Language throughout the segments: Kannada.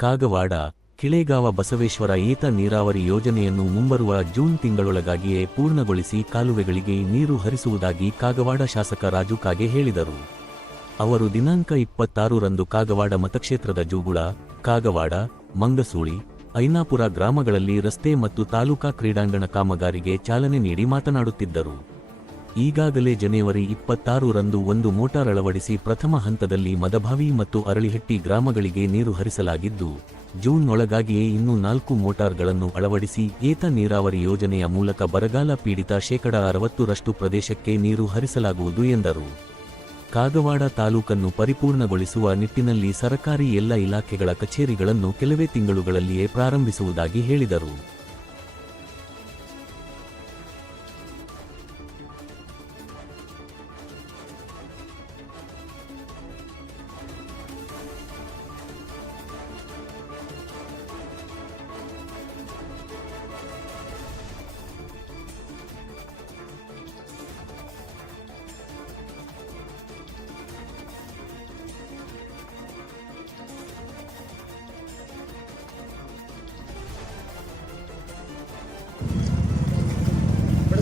ಕಾಗವಾಡ ಕಿಳೇಗಾವ ಬಸವೇಶ್ವರ ಏತ ನೀರಾವರಿ ಯೋಜನೆಯನ್ನು ಮುಂಬರುವ ಜೂನ್ ತಿಂಗಳೊಳಗಾಗಿಯೇ ಪೂರ್ಣಗೊಳಿಸಿ ಕಾಲುವೆಗಳಿಗೆ ನೀರು ಹರಿಸುವುದಾಗಿ ಕಾಗವಾಡ ಶಾಸಕ ರಾಜು ಕಾಗೆ ಹೇಳಿದರು. ಅವರು ದಿನಾಂಕ 26ರಂದು ಕಾಗವಾಡ ಮತಕ್ಷೇತ್ರದ ಜೂಗುಳ, ಕಾಗವಾಡ, ಮಂಗಸೂಳಿ, ಐನಾಪುರ ಗ್ರಾಮಗಳಲ್ಲಿ ರಸ್ತೆ ಮತ್ತು ತಾಲೂಕಾ ಕ್ರೀಡಾಂಗಣ ಕಾಮಗಾರಿಗೆ ಚಾಲನೆ ನೀಡಿ ಮಾತನಾಡುತ್ತಿದ್ದರು. ಈಗಾಗಲೇ ಜನವರಿ 26ರಂದು ಒಂದು ಮೋಟಾರ್ ಅಳವಡಿಸಿ ಪ್ರಥಮ ಹಂತದಲ್ಲಿ ಮದಭಾವಿ ಮತ್ತು ಅರಳಿಹಟ್ಟಿ ಗ್ರಾಮಗಳಿಗೆ ನೀರು ಹರಿಸಲಾಗಿದ್ದು, ಜೂನ್ ಒಳಗಾಗಿಯೇ ಇನ್ನೂ 4 ಮೋಟಾರ್ಗಳನ್ನು ಅಳವಡಿಸಿ ಏತ ನೀರಾವರಿ ಯೋಜನೆಯ ಮೂಲಕ ಬರಗಾಲ ಪೀಡಿತ ಶೇಕಡಾ 60ರಷ್ಟು ಪ್ರದೇಶಕ್ಕೆ ನೀರು ಹರಿಸಲಾಗುವುದು ಎಂದರು. ಕಾಗವಾಡ ತಾಲೂಕನ್ನು ಪರಿಪೂರ್ಣಗೊಳಿಸುವ ನಿಟ್ಟಿನಲ್ಲಿ ಸರಕಾರಿ ಎಲ್ಲ ಇಲಾಖೆಗಳ ಕಚೇರಿಗಳನ್ನು ಕೆಲವೇ ತಿಂಗಳುಗಳಲ್ಲಿಯೇ ಪ್ರಾರಂಭಿಸುವುದಾಗಿ ಹೇಳಿದರು.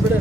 ಬಿಡು